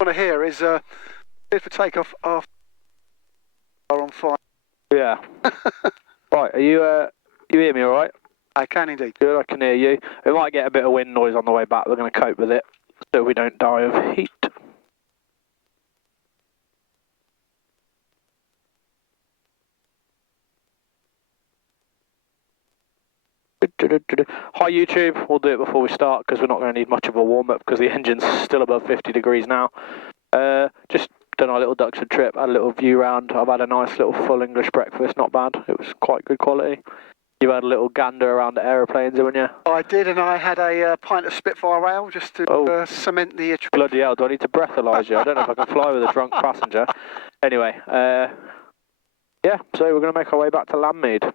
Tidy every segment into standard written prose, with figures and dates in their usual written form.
want to hear is cleared for takeoff after on fire. Yeah. Right, are you hear me all right? I can indeed. Good, I can hear you. We might get a bit of wind noise on the way back. We're going to cope with it so we don't die of heat. Hi YouTube, we'll do it before we start because we're not going to need much of a warm-up because the engine's still above 50 degrees now. Just done our little Duxford trip, had a little view round. I've had a nice little full English breakfast, not bad. It was quite good quality. You had a little gander around the aeroplanes, haven't you? I did, and I had a pint of Spitfire ale just to cement the trip. Bloody hell, do I need to breathalyse you? I don't know if I can fly with a drunk passenger. Anyway, yeah, so we're going to make our way back to Landmead.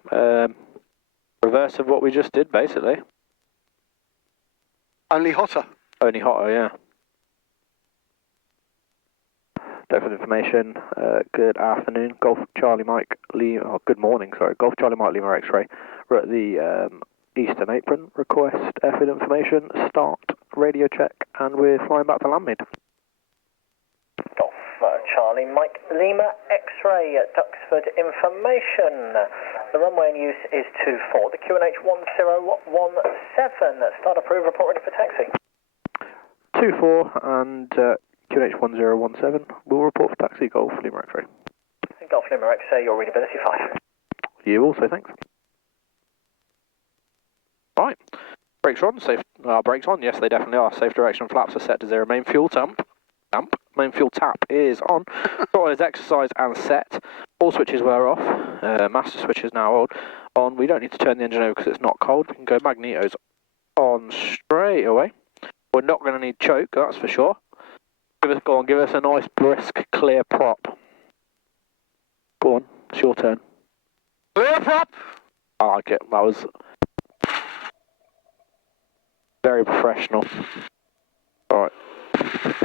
Reverse of what we just did, basically. Only hotter. Only hotter, yeah. Duxford information, good afternoon, Golf Charlie Mike Lima, oh, good morning, sorry, Golf Charlie Mike Lima X-ray. We're at the Eastern Apron, request airfield information, start radio check, and we're flying back to Landmead. Golf Charlie Mike Lima X-ray at Duxford information. The runway in use is 24, the QNH 1017. Start approved, report ready for taxi. 24 and QNH 1017 will report for taxi, Golf Lima X-ray. Golf Lima X-ray, your readability 5. You also, thanks. Right, brakes are on, safe, brakes on, yes they definitely are. Safe direction flaps are set to 0, main fuel main fuel tap is on, throttle is exercised and set, all switches were off, master switch is now on, we don't need to turn the engine over because it's not cold, we can go magnetos on straight away. We're not going to need choke, that's for sure. Go on, give us a nice brisk clear prop. Go on, it's your turn. Clear prop! I like it, that was very professional. Alright,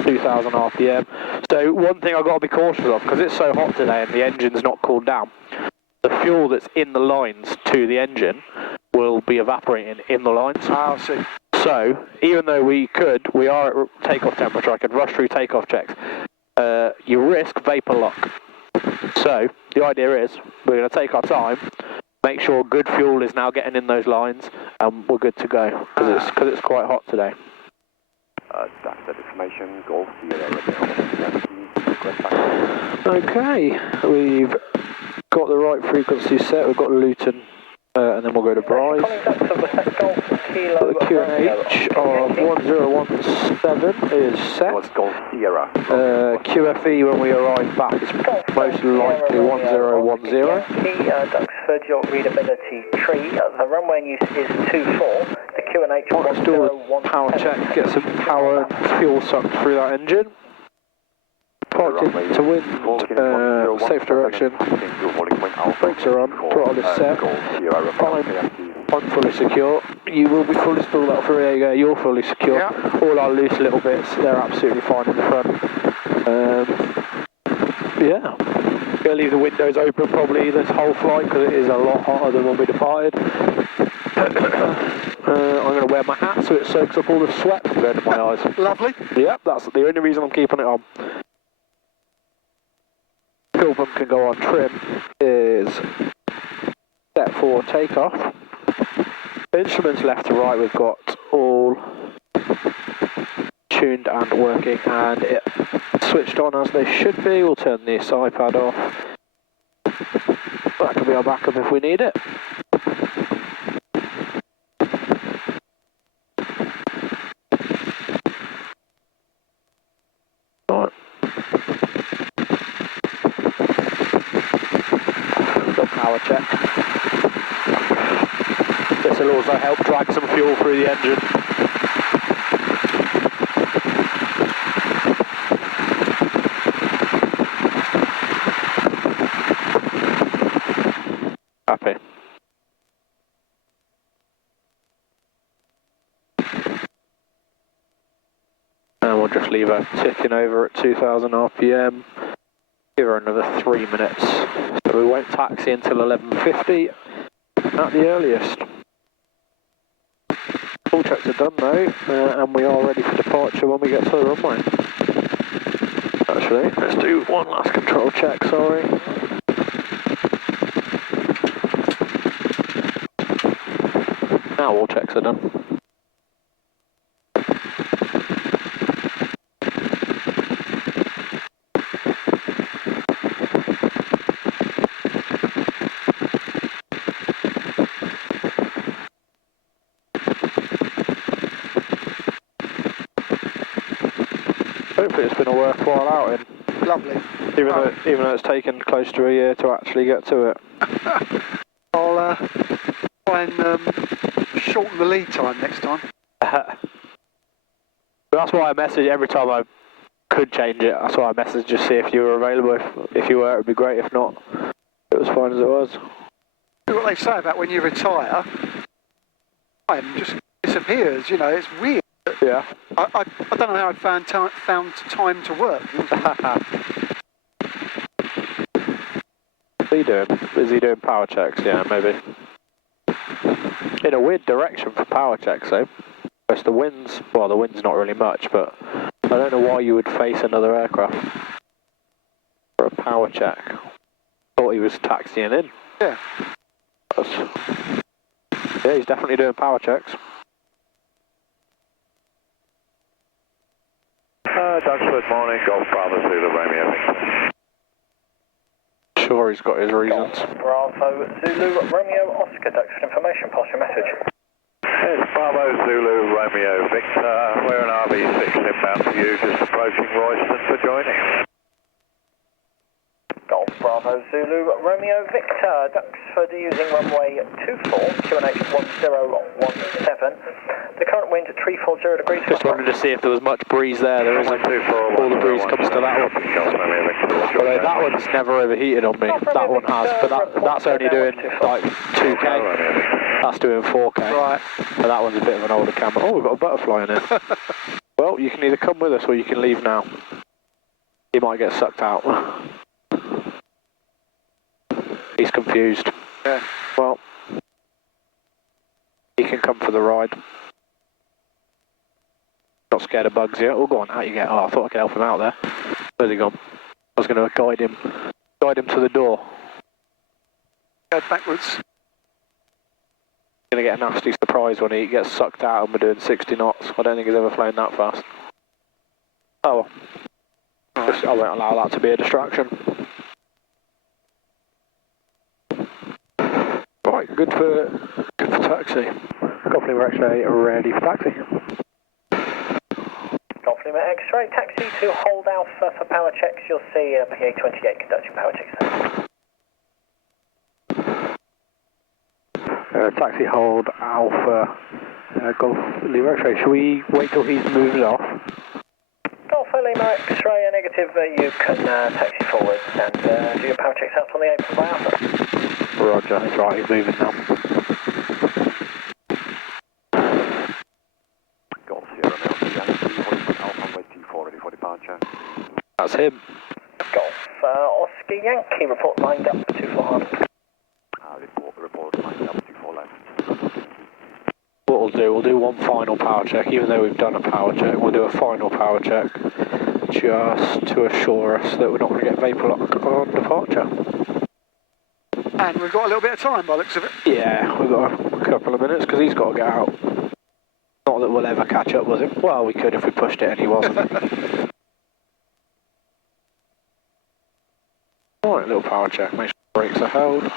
2000 RPM. So one thing I've got to be cautious of, because it's so hot today and the engine's not cooled down, the fuel that's in the lines to the engine will be evaporating in the lines. I see. So, even though we are at takeoff temperature, I could rush through takeoff checks, you risk vapor lock. So, the idea is, we're going to take our time, make sure good fuel is now getting in those lines, and we're good to go, because it's quite hot today. That's that information, Golf Sierra. Okay, we've got the right frequency set, we've got Luton, and then we'll go to Bryce. The QNH of 1017 is set. What's Golf Sierra? QFE when we arrive back is most likely 1010. Duxford, your readability tree. The runway in use is 24. The QNH 1017. Let's do a power check, get some power and fuel sucked through that engine. Parked into wind, safe direction. Brakes are on, throttle is set. I'm fully secure. You will be fully secure. There you go, you're fully secure. Yeah. All our loose little bits, they're absolutely fine in the front. Yeah. Gonna leave the windows open probably this whole flight because it is a lot hotter than when we departed. I'm going to wear my hat so it soaks up all the sweat from going to my eyes. Lovely. Yep, that's the only reason I'm keeping it on. Fuel pump can go on. Trim is set for takeoff. Instruments left to right, we've got all tuned and working, and it switched on as they should be. We'll turn this iPad off. That can be our backup if we need it. Right. The power check. This will also help drag some fuel through the engine. Happy. And we'll just leave her ticking over at 2000 RPM. Give her another 3 minutes. So we won't taxi until 11:50 at the earliest. All checks are done though, and we are ready for departure when we get to the runway. actually. Let's do one last control check, sorry. Now all checks are done. Hopefully it's been a worthwhile outing. Lovely. Even though it's taken close to a year to actually get to it. I'll try and shorten the lead time next time. That's why I message every time I could change it. That's why I messaged just see if you were available. If you were, it would be great. If not, it was fine as it was. What they say about when you retire, time just disappears. You know, it's weird. Yeah. I don't know how I found time to work. What are you doing? Is he doing power checks? Yeah, maybe. In a weird direction for power checks, though. Because the wind's, well, the wind's not really much, but I don't know why you would face another aircraft for a power check. Thought he was taxiing in. Yeah. Yeah, he's definitely doing power checks. Duxford, morning, Golf Bravo Zulu Romeo. Sure, he's got his reasons. Golf Bravo Zulu Romeo Oscar, Duxford information, pass your message. It's Bravo Zulu Romeo Victor. We're an RV6 inbound to you, just approaching Royston for joining. Golf Bravo Zulu Romeo Victor, Duxford using runway 24, QNH 1017. The current wind at 340 degrees. Just wanted to see if there was much breeze there. There isn't. All the breeze comes to that one. Although that one's never overheated on me. That one has, but that's only doing like 2K. That's doing 4K. Right. But that one's a bit of an older camera. Oh, we've got a butterfly in it. Well, you can either come with us or you can leave now. He might get sucked out. He's confused. Yeah. Well, he can come for the ride. Not scared of bugs yet. Oh, go on, out you get. Oh, I thought I could help him out there. Where's he gone? I was going to guide him to the door. Go backwards. Going to get a nasty surprise when he gets sucked out and we're doing 60 knots. I don't think he's ever flown that fast. Oh, well. I won't allow that to be a distraction. Right, good for taxi. Golf Lima X-ray ready for taxi. Golf Lima X-ray, taxi to hold Alpha for power checks. You'll see PA28 conducting power checks there. Taxi hold Alpha Golf Lima X-ray. Should we wait till he's moved off? Golf Lima X-ray, a negative. You can taxi forward and do your power checks out on the apron by Alpha. Roger, that's right, he's moving now. Golf Sierra Male, Alpha way T4 ready for departure. That's him. Golf Oscar Yankee, report lined up 24 hard. Report lined up 24 left. What we'll do one final power check, even though we've done a power check, we'll do a final power check just to assure us that we're not going to get vapor lock on departure. And we've got a little bit of time by the looks of it. Yeah, we've got a couple of minutes because he's got to get out. Not that we'll ever catch up with him. Well, we could if we pushed it and he wasn't. Alright, little power check, make sure the brakes are held.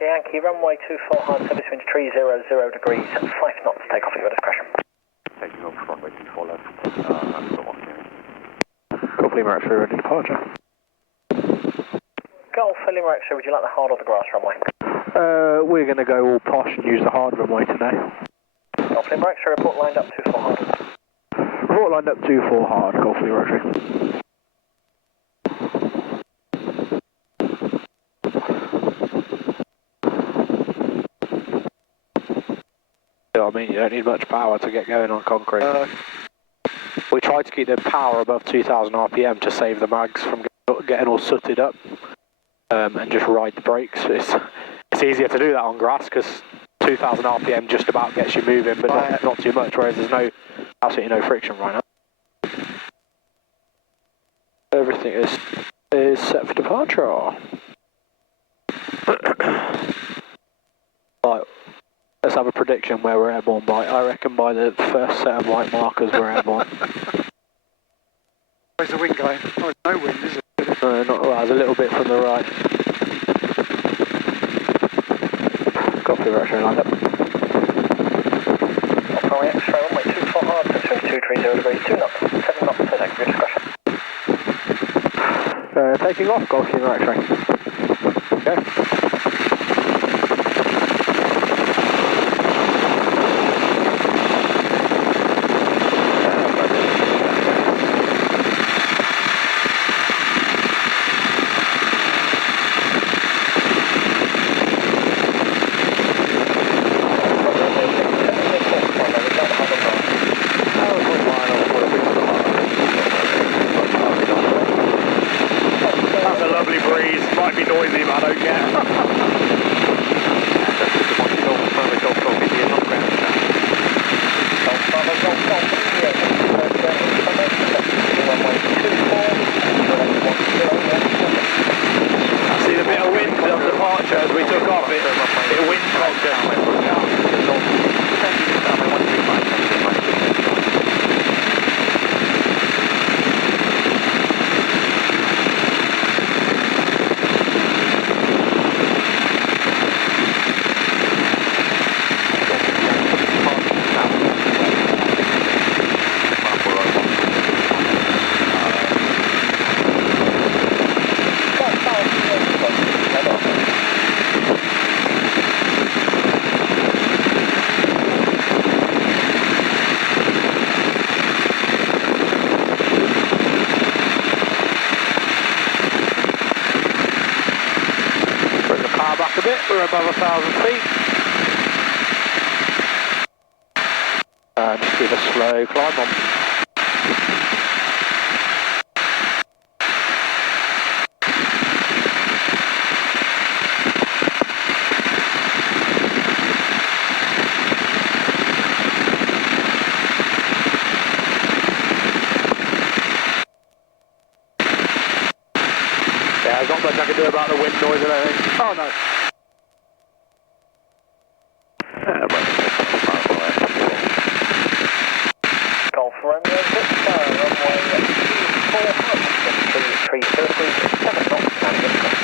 Yankee, runway 24 hard, service wind 300 degrees, 5 knots, take off at your discretion. Taking off runway 24 left, Golf Lima X-ray ready departure. Golf Lima X-ray, would you like the hard or the grass runway? We're going to go all posh and use the hard runway today. Golf Lima X-ray, report lined up 24 hard. Report lined up 24 hard, Golf Lima X-ray. You know what I mean? You don't need much power to get going on concrete. We tried to keep the power above 2,000 RPM to save the mags from getting all sooted up, and just ride the brakes. It's easier to do that on grass because 2,000 RPM just about gets you moving, but not too much, whereas there's absolutely no friction right now. Everything is set for departure. Right, let's have a prediction where we're airborne by. I reckon by the first set of white markers we're airborne. Where's the wind going? Oh, there's no wind, is it? No, not well, there's a little bit from the right. Copy, Retro, lined up. Operate X-ray, runway 24 hard, 230 degrees, 2 knots, 7 knots per second, your discretion. Taking off, Golf Lima X-ray. Okay. We're above 1,000 feet. And just give a slow climb on. Yeah, there's not much I can do about the wind noise and everything. Oh no. Golf Romeo, runway 24 hard, 330 degrees, 7 knots, and discretion.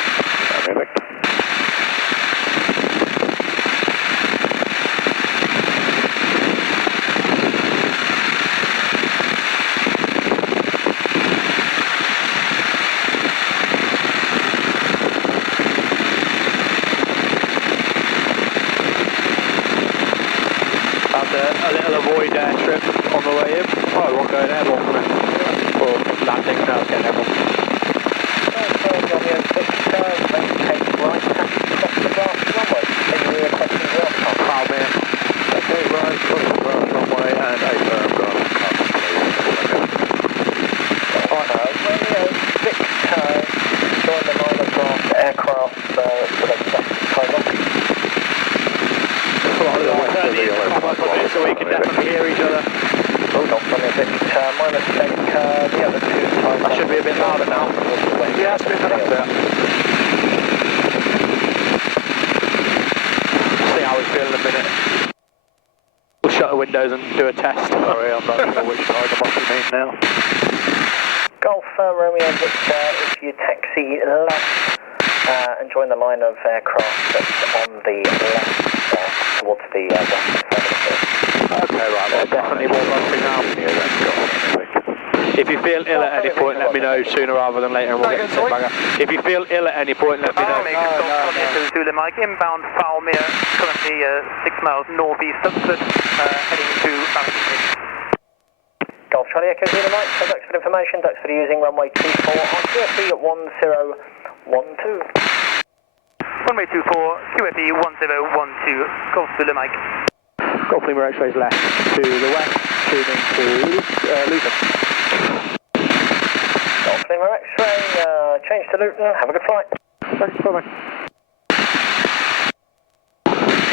A little avoid airstrip on the way in. Oh, I won't go in airborne from it. Or landing, no, it's getting airborne. Romeo 6, maintain right, cross the grass runway. Any rear questions or else? Cloud me. Okay, right, cross the grass runway and a firm grass. Romeo 6, join the line of grass aircraft for the time off. So we can definitely hear each other. Hold on from a bit, minus bank, the other two times. That should be a bit louder now. Yeah, it's a bit better. See how we feel in a minute. We'll shut the windows and do a test. Sorry, I'm not sure which side of what you mean now. Golf Romeo Victor, if you taxi left and join the line of aircraft that's on the left towards the west side of the field. Okay, right, well, definitely more bumping now. If you feel ill at any point, let me know sooner rather than later and we'll get the set back up. If you feel ill at any point, let me know. Zulu Mike, inbound Falmere, currently 6 miles northeast Duxford, heading to Landmead. Golf Charlie Echo Zulu Mike, for Duxford information, Duxford using runway 24 on QFE 1012. Runway 24, QFE 1012, Golf Zulu Mike. Golf Lima X-rays left to the west. tuning to Luton. Golf Lima X-ray, change to Luton, have a good flight. Thanks, bye-bye.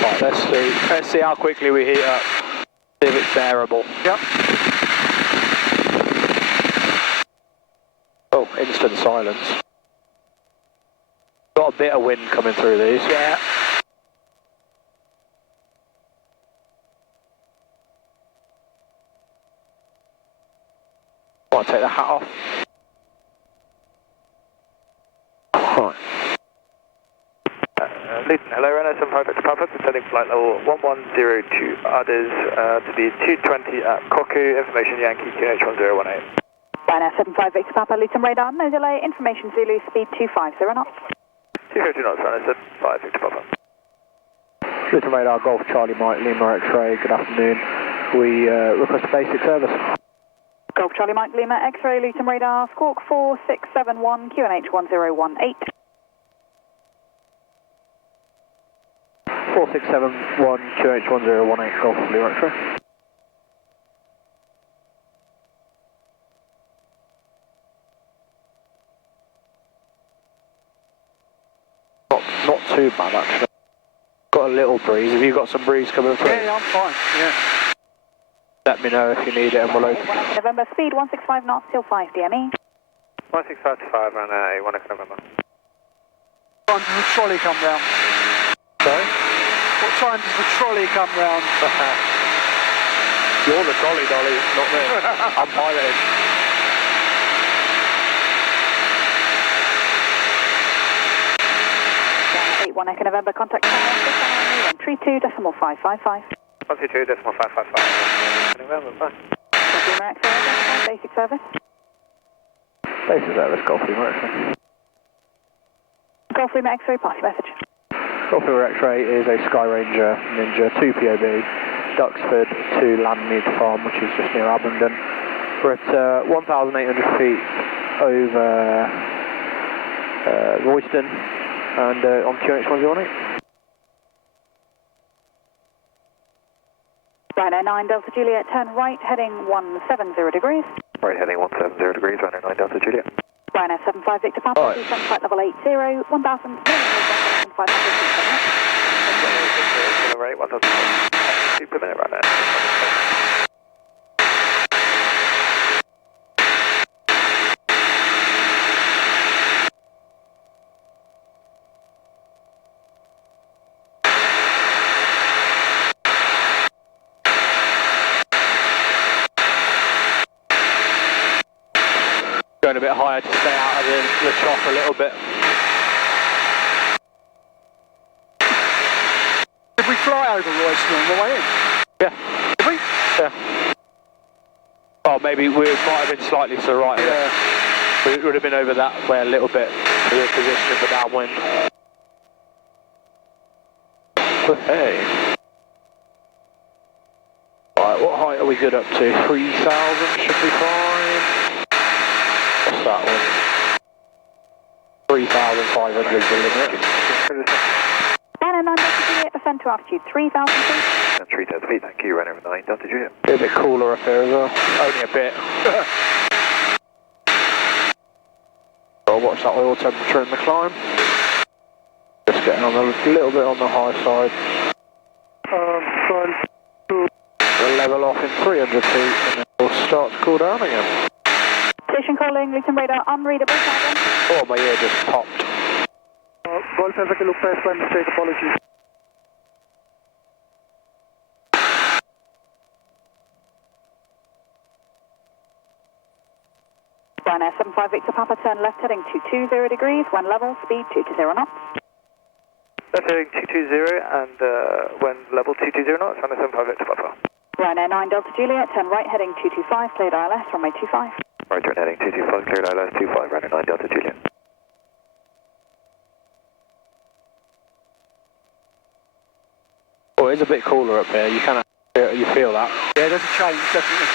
Right, let's see how quickly we heat up. See if it's bearable. Yep. Oh, instant silence. Got a bit of wind coming through these. Yeah. I'll take the hat off. Right. Luton, hello, Renault 75 Victor Papa, descending flight level 1102 others to be 220 at Koku, information Yankee QH1018. Ryanair 75 Victor Papa, Luton radar, no delay, information Zulu, speed 250 knots. 250 knots, Ryanair 75 Victor Papa. Luton radar, Golf Charlie Mike, Lima X-ray, good afternoon. We request a basic service. Golf Charlie Mike, Lima X-ray, Luton radar, squawk 4671, QNH 1018. 4671 QH1018 Golf Lima X-ray. Not too bad actually. Got a little breeze. Have you got some breeze coming through? Yeah, I'm fine. Yeah. Let me know if you need it and we'll open. November, speed 165 knots till 5 DME. 165 to 5 and a 1 November. What time does the trolley come round? Sorry? What time does the trolley come round? You're the trolley dolly, not me. I'm piloting. One Echo November, contact tower, 132.555. 122.555. November, bye. Lima X-ray, basic service. Basic service, Golf Lima X-ray. Golf Lima X-ray, pass your message. Golf Lima X-ray is a Sky Ranger Ninja 2 POB, Duxford to Landmead Farm, which is just near Abingdon. We're at 1,800 feet over Royston and on QH1018. Ryanair 9 Delta Juliet, turn right, heading 170 degrees. Right, heading 170 degrees, Ryanair 9 Delta Juliet. Ryanair 75 Victor Papa, Right. descend flight level 80, 1,000, 1,500 feet. Right, 1,000 feet per minute, Ryanair. Going a bit higher to stay out of the trough a little bit. Did we fly over Royston on the way in? Yeah. Did we? Yeah. Oh, maybe we might have been slightly to the right. Yeah. We would have been over that way a little bit. We were positioning for downwind. But hey. Right, what height are we good up to? 3,000 should be fine. What's that one? 3,500 is the limit. Ryanair 9 Delta Juliet, descend to altitude 3,000 feet. 3,000 feet, thank you, Ryanair 9 Delta Juliet. A bit cooler up here as well. Only a bit. I'll watch that oil temperature in the climb. Just getting on a little bit on the high side. We'll level off in 300 feet and then we'll start to cool down again. Station calling, Luton radar, unreadable, Sergeant. Oh, my ear just popped. Golf Ever look past by mistake, apologies. Ryanair 75 Victor Papa, turn left heading 220 degrees, when level, speed 220 knots. Left heading 220 and when level 220 knots, Ryanair 75 Victor Papa. Ryanair 9 Delta Juliet, turn right heading 225, cleared ILS, runway 25. Right, turn heading 225, cleared ILS 25, Ryanair 9 Delta Juliet. Oh, it's a bit cooler up here. You feel that? Yeah, there's a change, definitely.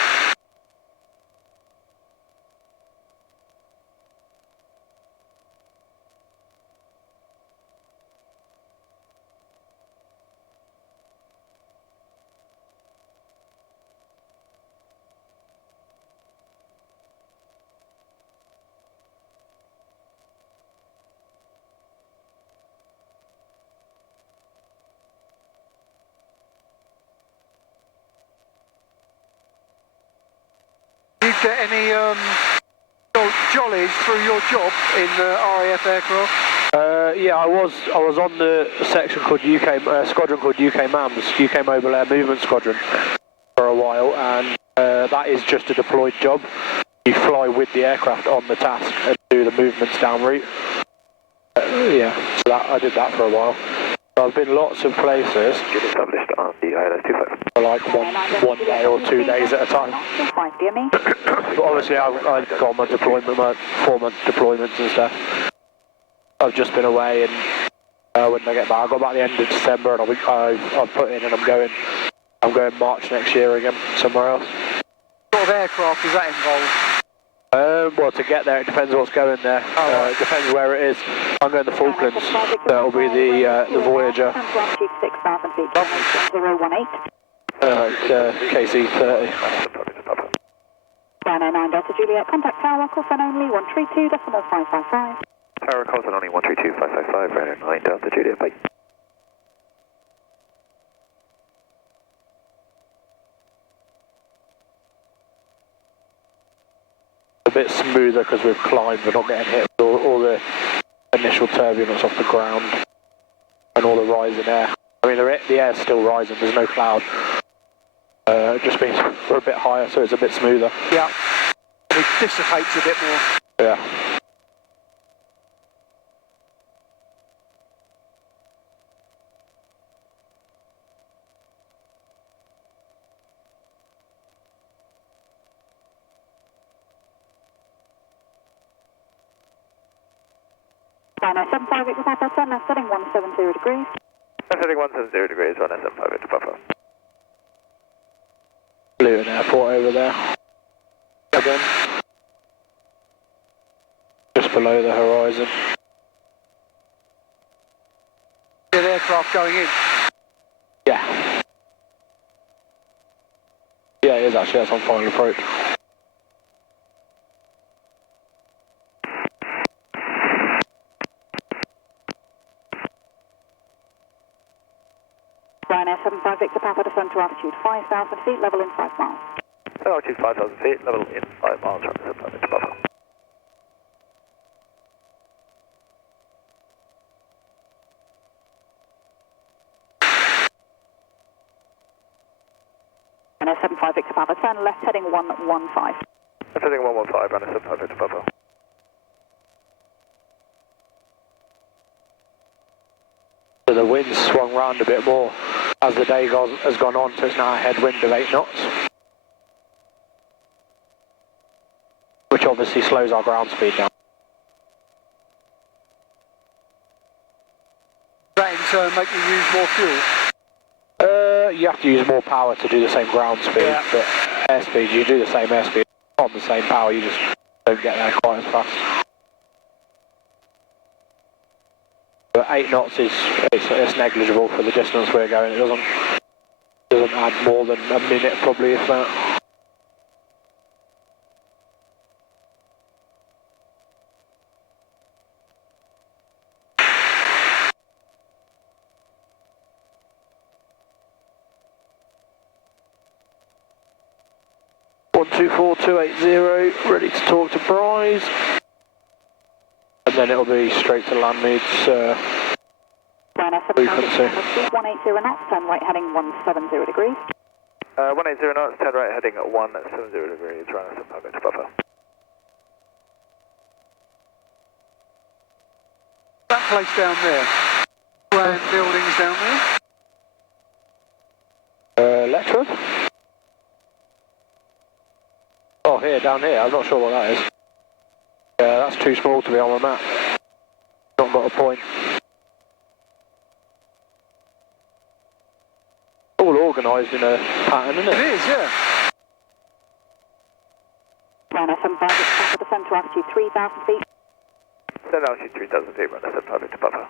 get any jollies through your job in RAF aircraft? Yeah, I was on the section called squadron called UK MAMS, UK Mobile Air Movement Squadron, for a while, and that is just a deployed job. You fly with the aircraft on the task and do the movements down route. Yeah, so I did that for a while. So I've been lots of places for like one day or 2 days at a time. But obviously I've got on my deployment, my 4-month deployments and stuff. I've just been away, and when I get back, I got back at the end of December, and I've put in, and I'm going March next year again, somewhere else. What sort of aircraft does that involve? Well, to get there, it depends what's going there. It depends where it is. I'm going to the Falklands. That'll be the Voyager. KC-30. Bravo 9 Delta Juliet, contact tower, call phone only 132.555. Tower calls on only 132.555, Bravo 9 Delta Juliet, bye. A bit smoother because we've climbed, we're not getting hit with all the initial turbulence off the ground and all the rising air. I mean, the air's still rising, there's no cloud. It just means we're a bit higher, so it's a bit smoother. Yeah. It dissipates a bit more. Yeah. Dino 75 Victor Papa, turn left setting 170 degrees. Setting 170 degrees, 175 Victor Papa. Luton Airport over there. Again. Just below the horizon. The aircraft going in? Yeah. Yeah, it is actually, that's on final approach. Ryanair 75 Victor Papa, descend to altitude 5,000 feet, level in 5 miles. Altitude 5,000 feet, level in 5 miles, Ryanair 75 Victor Papa. Ryanair 75 Victor Papa, turn left heading 115. Heading 115, Ryanair 75 Victor Papa. So the wind's swung round a bit more as the day has gone on, so it's now a headwind of 8 knots. Which obviously slows our ground speed down. Does that in turn make you use more fuel? You have to use more power to do the same ground speed, yeah. But airspeed, you do the same airspeed on the same power, you just don't get there quite as fast. But 8 knots it's negligible for the distance we're going. It doesn't add more than a minute probably, if that. One 24280, ready to talk to Bryce. And then it'll be straight to Landmead's frequency. 180 knots, turn right heading 170 degrees. 180 knots, turn right heading at 170 degrees, Ryanair 75 Victor Papa. That place down there, grand buildings down there? Letchworth? Oh, down here, I'm not sure what that is. Yeah, that's too small to be on the map. Not got a point. All organised in a pattern, isn't it? It is, yeah. Ryanair 75 Victor Papa, descend to altitude 3,000 feet. Send altitude 3,000 feet, Ryanair 75 Victor Papa.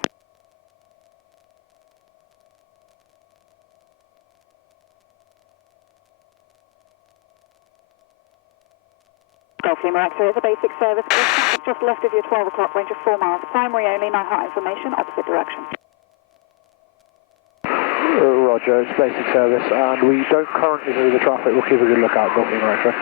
Golf Lima X-ray is a basic service. Traffic just left of your 12 o'clock range of 4 miles. Primary only, no hot information, opposite direction. Roger, it's basic service, and we don't currently do the traffic. We'll keep a good lookout, Golf Lima X-ray.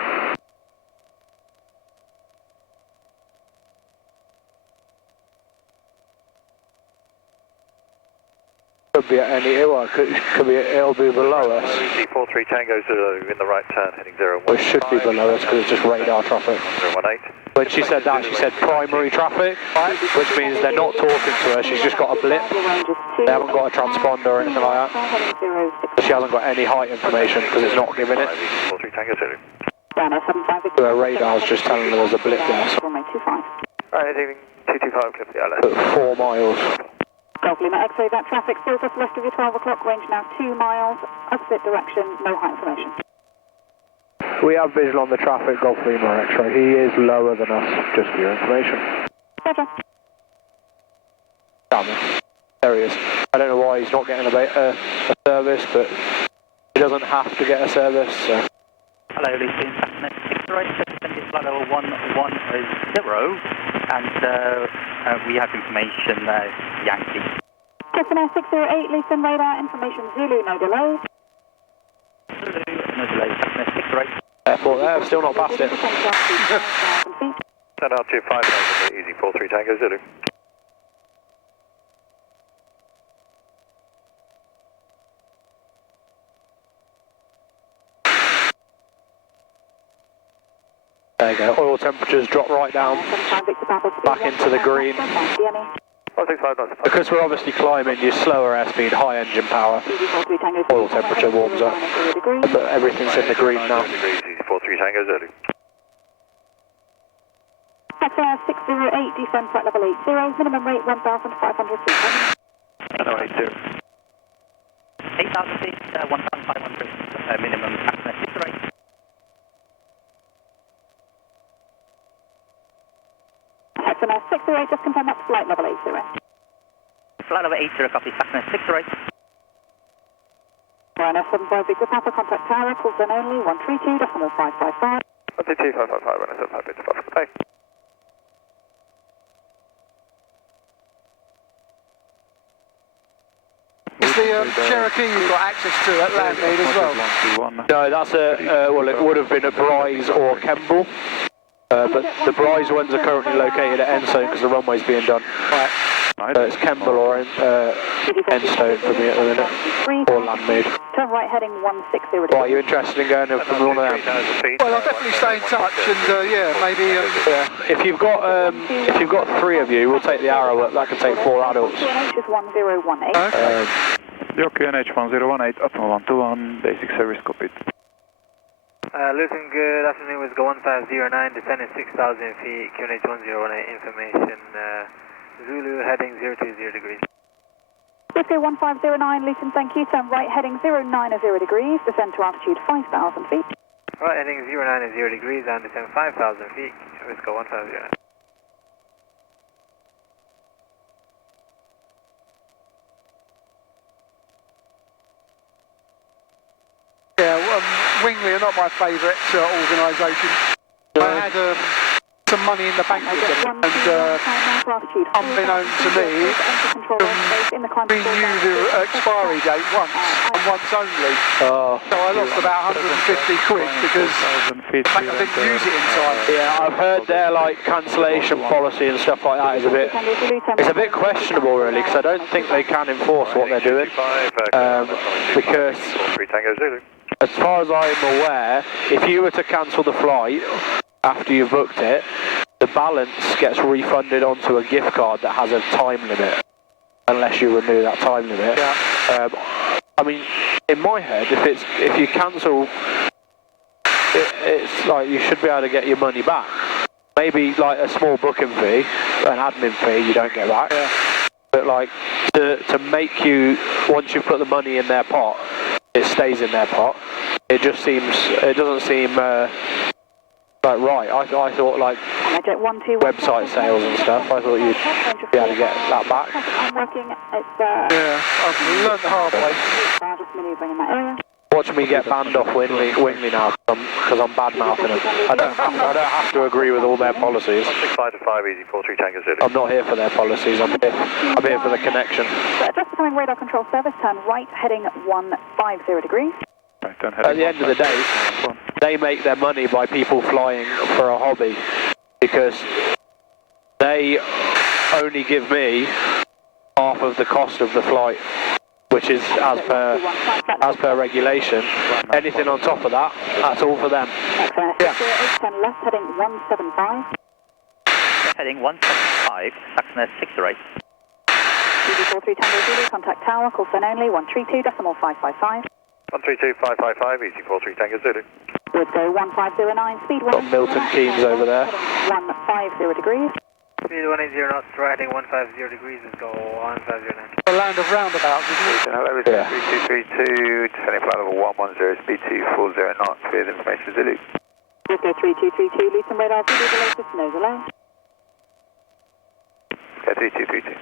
be at any, well, it'll be below us. Easy 43 Tango Zulu in the right turn, heading 015. Well, it should be below us because it's just radar traffic. 018. When she said that, she said primary traffic, which means they're not talking to her, she's just got a blip. They haven't got a transponder or anything like that. She hasn't got any height information because it's not giving it. 43 Tango Zulu. So her radar's just telling her there's a blip there. So Right, heading 225, clip the island. 4 miles. Golf Lima X-ray, that traffic still just left of your 12 o'clock, range now 2 miles, opposite direction, no height information. We have visual on the traffic, Golf Lima X-ray. He is lower than us, just for your information. Roger. Damn it. There he is. I don't know why he's not getting a service, but he doesn't have to get a service, so. Hello, Lucy. Next 6 right, is flight level 110, and we have information, Yankee. Cessna 608, Luton radar, information Zulu, no delay. Zulu, no delay, Cessna 6 right. Airport there, still not past it. Send out to 5000, easy 43 Tango Zulu. There you go, oil temperatures drop right down, back into the green. 165 knots. Because we're obviously climbing, you slower airspeed, high engine power, oil temperature warms up, but everything's in the green now. Easy 43 Tango Zulu. Cessna 608, descend flight level 80, minimum rate 1,500 feet. No, 80. 8,000 feet, 1,500 minimum, Cessna 6 right. Cessna 608, just confirm that's flight level 80. Flight level 80, copy, Cessna 6 right. Ryanair 75 Victor Papa, contact tower, call zone only, 132.555. 132.555, Ryanair 75 Victor Papa, goodbye. Is the Cherokee you've got access to at Landmead as well? No, that's well, it would have been at Bryce or Kemble. But the Bryce ones are currently located at Enstone because the runway's being done. Right. It's Kemble or Enstone for me at the minute, or Landmead. Turn right heading 160. Right, are you interested in going over from one of them? Well, I'll definitely stay in touch and yeah, maybe... Yeah. If you've got 3 of you, we'll take the Arrow up. That can take 4 adults. QNH is 1018. QNH 1018, Atma 121, basic service copied. Luton, good afternoon, with go 1509, descending 6,000 feet, QNH 1018, information, Zulu heading 020 degrees. Whiskey 1509, Luton, thank you, turn right heading 090 degrees, descend to altitude 5,000 feet. Right heading 090 degrees and descend 5,000 feet, Whiskey 1509. Yeah, Wingley are not my favourite organisation. I had some money in the bank with them, and unbeknown to me, renew the expiry date once, and once only. So I lost about 150 quid because I didn't use it in time. Yeah, I've heard their cancellation policy and stuff like that is a bit questionable really, because I don't think they can enforce what they're doing. Because as far as I'm aware, if you were to cancel the flight after you've booked it, the balance gets refunded onto a gift card that has a time limit, unless you renew that time limit. Yeah. I mean, in my head, if you cancel, it's like you should be able to get your money back. Maybe a small booking fee, an admin fee, you don't get back. Yeah. But to make you, once you put the money in their pot, it stays in their pot. It doesn't seem right. I thought website sales and stuff, I thought you'd be able to get that back. Yeah, I've learned the hard way. Watch me get banned off Wingley now because I'm bad mouthing them. I don't have to agree with all their policies. 165 to 5, easy 43 Tango Zulu. I'm not here for their policies, I'm here for the connection. Just becoming radar control service, turn right heading 150 degrees. At the end of the day, they make their money by people flying for a hobby, because they only give me half of the cost of the flight, which is as per regulation. Anything on top of that, that's all for them. Excellent. 810 left, heading 175. Heading 175, Saxon 608. BD43 Tango Zulu, contact tower, call sign only, 132.555. 132.555, EC43 Tango Zulu. Would go 1509, speed 1. Got Milton Keynes over there. 150 degrees. Speed 180 knots, riding 150 degrees, is go 1509. A land of roundabouts, isn't it? Hello, it's 3232, descending flight level 110, speed 240 knots, clear information Zulu. Would go 3232, Luton radar, Zulu, the latest, nose alone. Okay, 3232.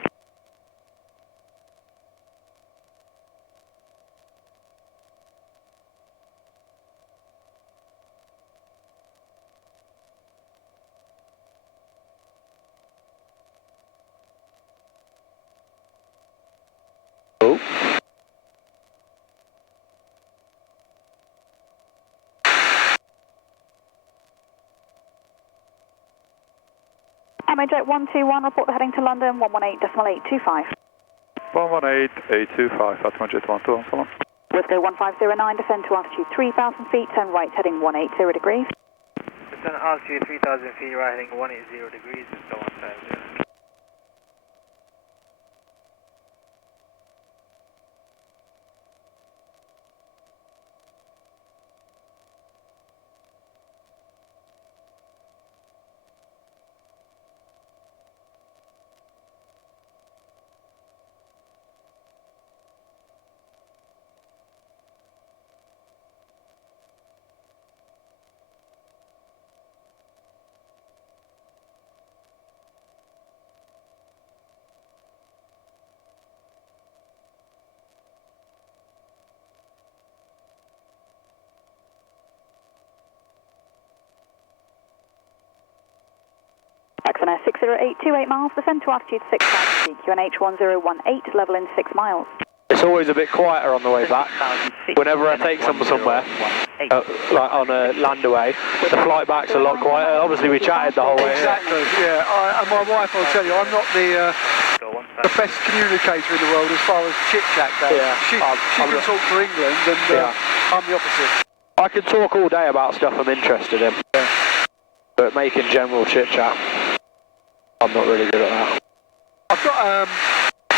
Oh. MAJ 121, report the heading to London, 118.825. 118.825, Fatima Jet 121, come on. Whiskey 1509, descend to altitude 3,000 feet, turn right, heading 180 degrees. Descend altitude 3,000 feet, riding 180 degrees, is go 150. XNS 60828 miles, descend to altitude 6,000 feet, QNH 1018, level in 6 miles. It's always a bit quieter on the way back. Whenever I take them somewhere, like on a landaway, the flight back's a lot quieter. Obviously we chatted the whole way. Exactly, yeah. And my wife, I'll tell you, I'm not the best communicator in the world as far as chit-chat goes. Yeah. She can talk for England and I'm the opposite. I can talk all day about stuff I'm interested in, but making general chit-chat, I'm not really good at that. I've got a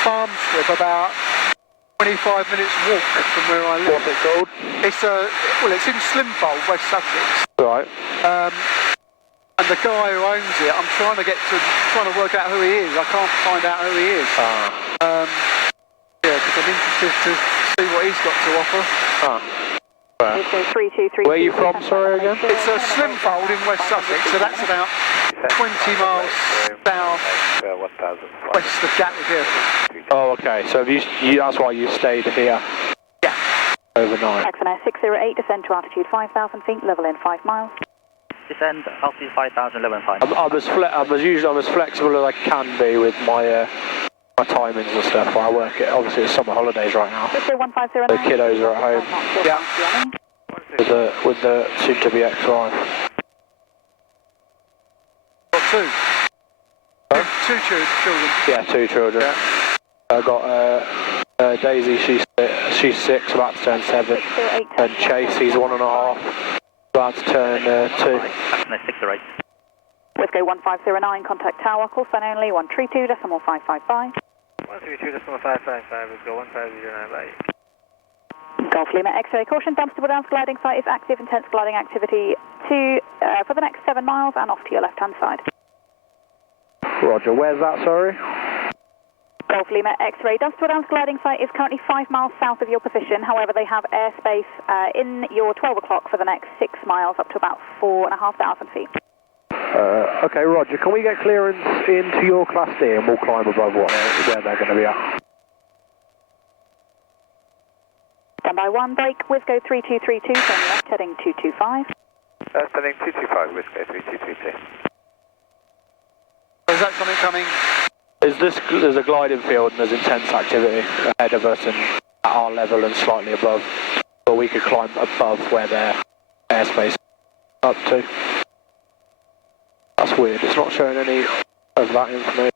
farm strip about 25 minutes walk from where I live. What's it called? It's it's in Slimfold, West Sussex. Right. And the guy who owns it, I'm trying to work out who he is. I can't find out who he is. Yeah, because I'm interested to see what he's got to offer. Right. Where are you from, sorry, again? It's a Slimfold in West Sussex, so that's about 20 miles south west of Gatwick Airport. Oh, okay. So have you that's why you stayed here? Yeah. Overnight. XNS 608, descend to altitude 5,000 feet, level in 5 miles. Descend altitude 5,000, level in 5 miles. I'm as flexible as I can be with my my timings and stuff. I work it. Obviously, it's summer holidays right now. The kiddos are at home. Yeah. With the soon-to-be ex-wife. Got two children. Yeah, 2 children. Yeah. I got Daisy. She's 6, about to turn 7, and Chase. He's 1.5, about to turn 2. That's 608. Whiskey 1509, contact tower, call sign only, 132.555. 132.555, let's go 1509, bye. Golf Lima X-ray, caution, Duxford downs gliding site is active, intense gliding activity for the next 7 miles and off to your left-hand side. Roger, where's that, sorry? Golf Lima X-ray, Duxford downs gliding site is currently 5 miles south of your position, however they have airspace in your 12 o'clock for the next 6 miles up to about 4,500 feet. Okay, Roger, can we get clearance into your Class D and we'll climb above where they're going to be at? Standby 1, break, Whiskey 3232, turn left, heading 225. Heading 225, Whiskey 3232. Is that something coming? There's a gliding field and there's intense activity ahead of us and at our level and slightly above, but we could climb above where their airspace up to. That's weird, it's not showing any of that information.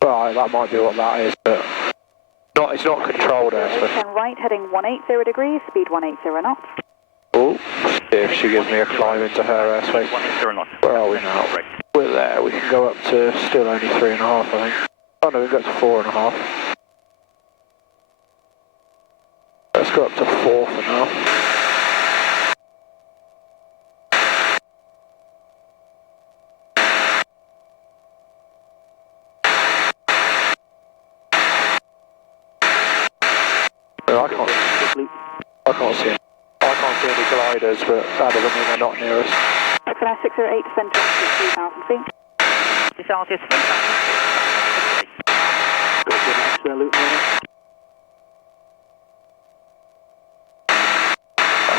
Well, that might be what that is, but It's not controlled airspace. Turn right, heading 180 degrees, speed 180 knots. Oh, see if she gives me a climb into her airspace. 180 knots. Where are we now? We're there. We can go up to still only 3.5, I think. Oh no, we can go to 4.5. Let's go up to 4 for now. I can't see it. I can't see any gliders, but that doesn't mean they're not near us. XNS 608, descend to 3,000 feet. This is Altius 3,000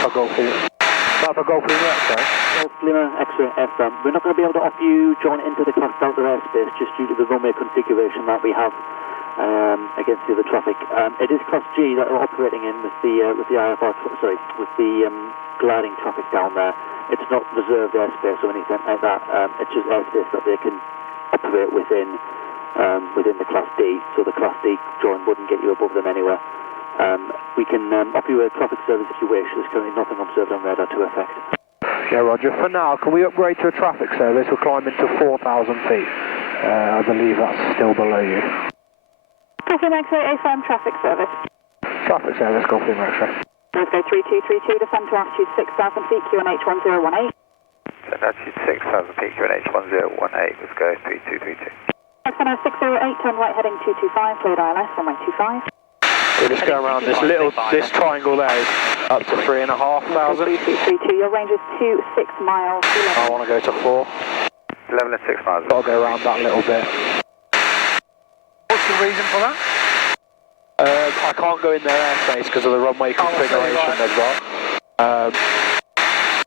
I'll go for you. I'll go for you, sorry. Lima X-ray FM. We're not going to be able to offer you join into the Class Delta airspace just due to the runway configuration that we have against the other traffic. It is Class G that we're operating in with the IFR, with the gliding traffic down there. It's not reserved airspace or anything like that. It's just airspace that they can operate within the Class D. So the Class D join wouldn't get you above them anywhere. We can offer you a traffic service if you wish. There's currently nothing observed on radar to affect. Yeah, Roger. For now, can we upgrade to a traffic service? We're climbing to 4,000 feet. I believe that's still below you. Golf Lima X-ray, A-firm traffic service. Traffic service, Golf Lima X-ray. Let's go 3232, descend to altitude 6,000 feet, QNH 1018. Altitude 6,000 feet, QNH 1018, let's go 3232. XNS 608, turn right heading 225, cleared ILS, runway 25. We'll just go around this triangle there is up to 3,500. 3232, your range is 26 miles. 11. I want to go to 4. 11 and 6 miles. Got to go around that little bit. What's the reason for that? I can't go in their airspace because of the runway configuration they've got.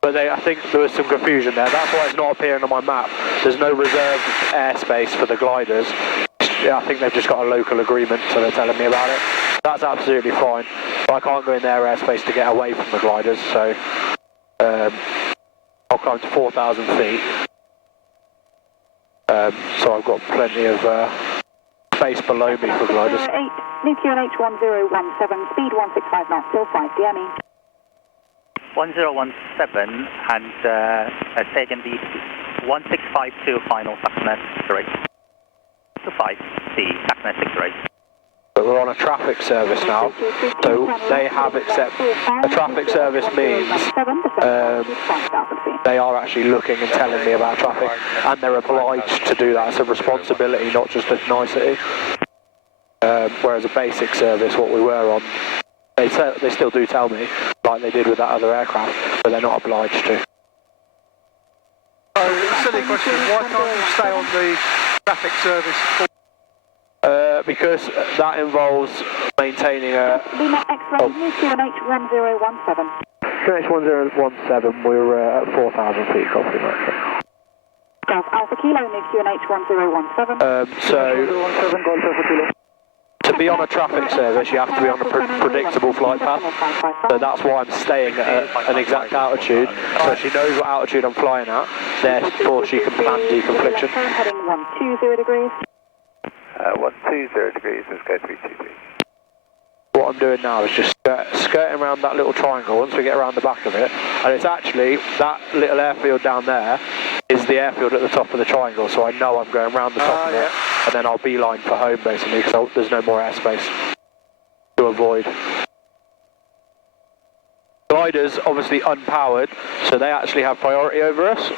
But I think there was some confusion there. That's why it's not appearing on my map. There's no reserved airspace for the gliders. I think they've just got a local agreement, so they're telling me about it. That's absolutely fine. But I can't go in their airspace to get away from the gliders, so I'll climb to 4,000 feet. So I've got plenty of space below me for gliders. 8, new QNH 1017, speed 165 knots, till 5 DME. 1017 and say again the 1652 final taxnet 6 to 5 C taxnet 6 rate. But we're on a traffic service now, so they have accepted. A traffic service means they are actually looking and telling me about traffic, and they're obliged to do that. It's a responsibility, not just a nicety. Whereas a basic service, what we were on, they still do tell me, like they did with that other aircraft, but they're not obliged to. So, silly question, why can't you stay on the traffic service? Because that involves maintaining a... Lima X-ray, new QNH 1017. QNH 1017, we're at 4,000 feet, Golf Lima X-ray. Golf Alpha Kilo, new QNH 1017. To be on a traffic service, you have to be on a predictable flight path. So that's why I'm staying at an exact altitude, so she knows what altitude I'm flying at, therefore she can plan deconfliction. Heading 120 degrees. 120 degrees, let's go 323. What I'm doing now is just skirting around that little triangle once we get around the back of it, and it's actually, that little airfield down there is the airfield at the top of the triangle, so I know I'm going around the top of it, and then I'll beeline for home basically, because there's no more airspace to avoid. Gliders, obviously unpowered, so they actually have priority over us,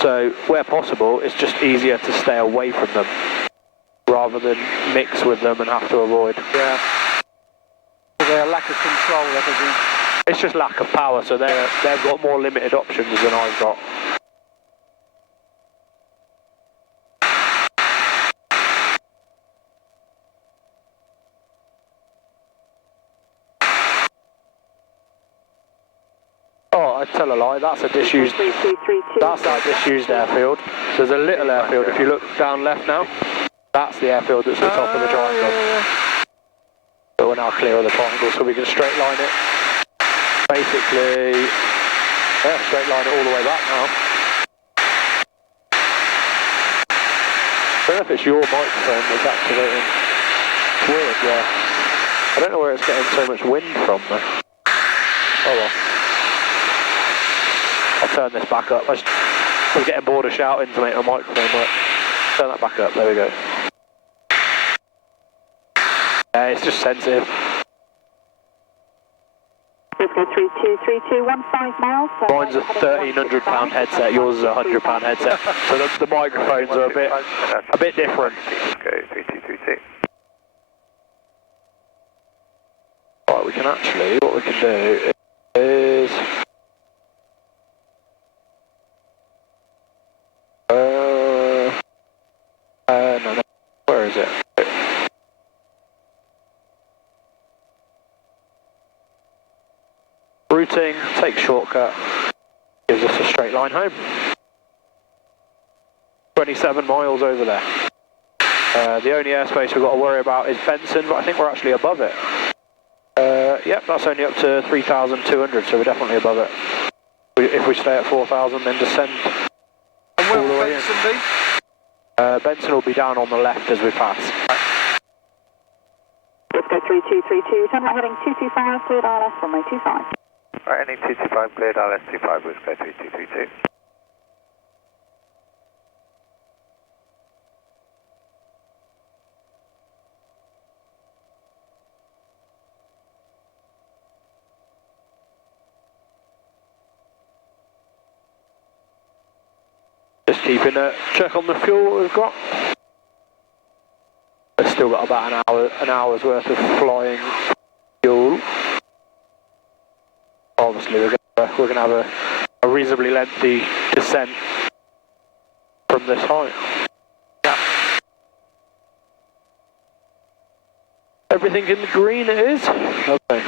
so where possible, it's just easier to stay away from them, rather than mix with them and have to avoid. Yeah. Their lack of control, I presume. It's just lack of power, so they've got more limited options than I've got. Oh, I tell a lie, that's a disused, that's that disused airfield. There's a little airfield, if you look down left now, that's the airfield that's at the top of the triangle. But we're now clear of the triangle, so we can straight line it. Basically, yeah, straight line it all the way back now. I don't know if it's your microphone that's activating. It's weird, yeah. I don't know where it's getting so much wind from though. Oh well. I'll turn this back up. I was getting bored of shouting to make my microphone work. Turn that back up, there we go. Yeah, it's just sensitive. Cisco 3232, 15 miles. Mine's a £1,300 headset, yours is a £100 headset. So the microphones are a bit different. Right, we can actually, what we can do is... no, where is it? Routing, take shortcut, gives us a straight line home. 27 miles over there. The only airspace we've got to worry about is Benson, but I think we're actually above it. Yep, that's only up to 3,200, so we're definitely above it. If we stay at 4,000, then descend. And where will Benson be? Benson will be down on the left as we pass. Cisco 3232, turn right heading 225, cleared ILS runway 25. Right, heading 225, cleared ILS 25, Cisco 3232. Just keeping a check on the fuel we've got. We've still got about an hour's worth of flying fuel. Obviously we're going to have a reasonably lengthy descent from this height. Yeah. Everything in the green it is? Okay.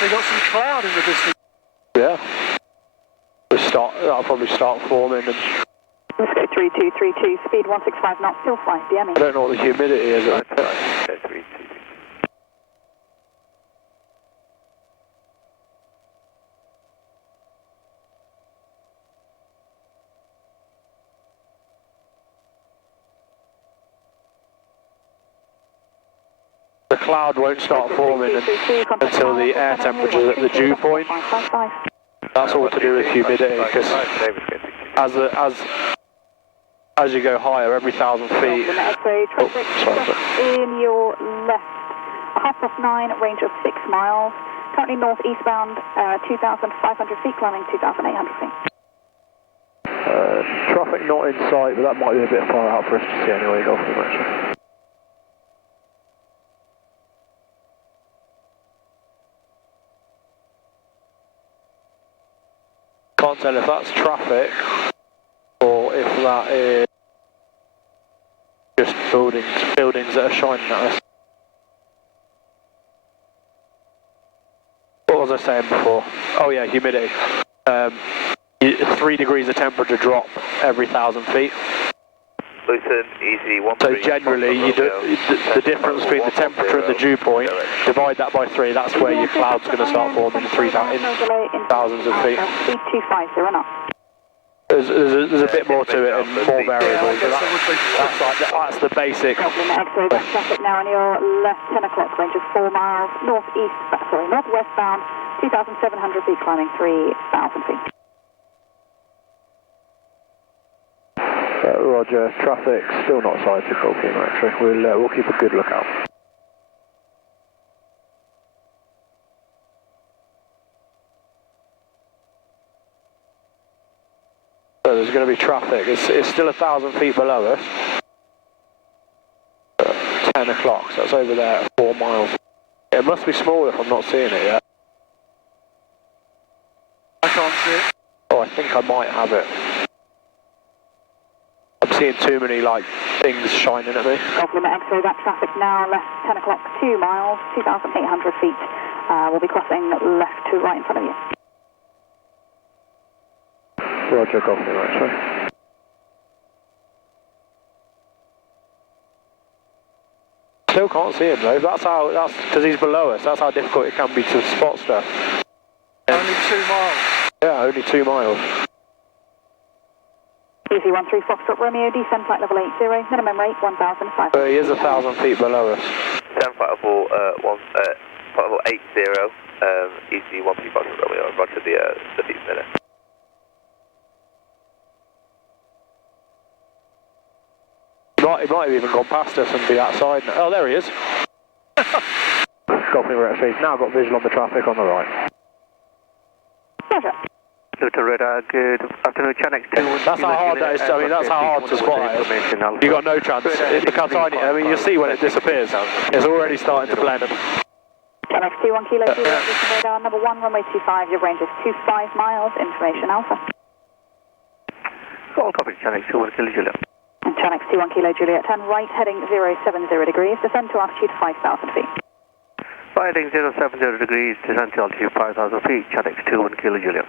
They got some cloud in the distance. Yeah. That'll probably start forming and... Cisco 3232, speed 165 knots, still flying, DME. I don't know what the humidity is. The cloud won't start forming until the air temperature is at the dew point. That's all to do with humidity, because as you go higher, every 1,000 feet... In your left, 9:30, range of 6 miles. Currently northeastbound, 2,500 feet, climbing 2,800 feet. Traffic not in sight, but that might be a bit far out for us to see anyway, Golf actually. Can't tell if that's traffic or if that is just buildings that are shining at us. What was I saying before? Oh yeah, humidity. 3 degrees of temperature drop every 1,000 feet. Luton, easy, 1. So generally, the difference between the temperature and the dew point, divide that by 3, that's where your cloud's going to start forming in thousands of feet. Speed 250 knots. There's a bit more to it and more variables. That's the basic. X-ray, traffic now on your left, 10 o'clock, range of 4 miles, northwestbound, 2,700 feet, climbing 3,000 feet. Roger, traffic still not sighted, actually. We'll keep a good lookout. So there's going to be traffic. It's still 1,000 feet below us. 10 o'clock, so that's over there at 4 miles. It must be small if I'm not seeing it yet. I can't see it. Oh, I think I might have it. I'm seeing too many things shining at me. Golf Lima X-ray, that traffic now left 10 o'clock, 2 miles, 2,800 feet. We'll be crossing left to right in front of you. Roger, Golf Lima X-ray. Still can't see him though. That's because he's below us. That's how difficult it can be to spot stuff. Only 2 miles. Yeah, only 2 miles. Easy 13 Foxtrot Romeo, descend flight level 80, minimum rate 1,500. He is 1,000 feet below us. 10 flight level, flight level 80, easy 13 Foxtrot Romeo, roger the feet minute. He might have even gone past us and be outside. Oh, there he is. Golfing X-ray. Now got visual on the traffic on the right. Roger. Total radar, good afternoon, Channel 2. That's how hard that is. I mean, that's how hard to spot it is. You've got no chance. Look how tiny. I mean, you'll see when it disappears. It's already starting to blend. Channel 2, 1 Kilo Juliet, radar number 1, runway 25, your range is 25 miles, information Alpha. All copy, Channel 2, 1 Kilo Juliet. And Channel 2, 1 Kilo Juliet, turn right, heading 070 degrees, descend to altitude 5,000 feet. Heading 070 degrees, descend to altitude 5,000 feet, Channel 2, 1 Kilo Juliet.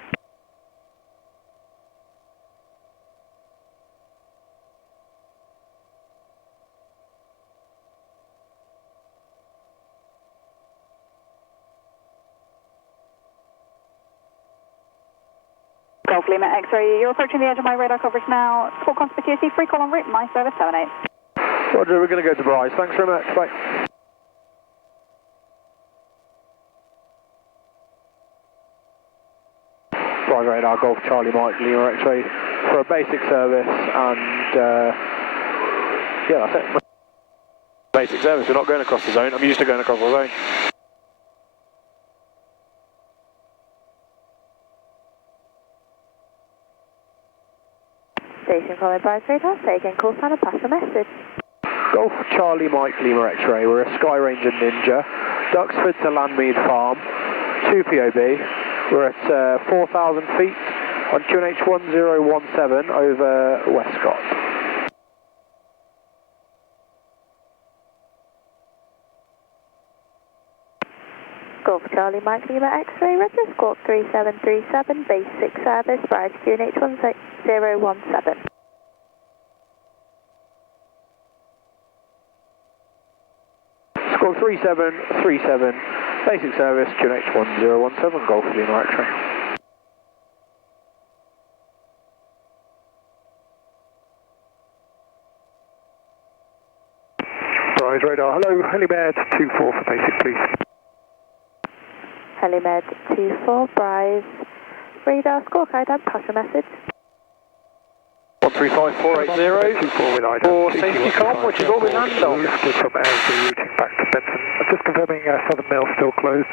Golf Lima X-ray, you're approaching the edge of my radar coverage now. Full conspicuity, free call en route, my service 78. Roger, we're going to go to Bryce. Thanks very much. Bye. Bryce radar, Golf Charlie Mike Lima X-ray for a basic service and yeah, that's it. Basic service, we're not going across the zone. I'm used to going across the zone. Station followed by radar, taking call sign and pass the message. Golf Charlie Mike Lima X-ray, we're a Sky Ranger Ninja, Duxford to Landmead Farm, 2 POB, we're at 4,000 feet on QNH 1017 over Westcott. Golf Charlie Mike Lima X-ray, register squawk 3737, basic service, prior to QNH 1017. Squawk 3737, basic service, QNH 1017, Golf Lima X-ray. Rise radar, hello, Landmead 24 for basic, please. Landmead 24, Bryce, radar, squawk IDAM, pass a message. 135480 for safety com, which is what we landed on. Lifted from Aylesbury, routing back to Benton. Just confirming Southern Mill still closed.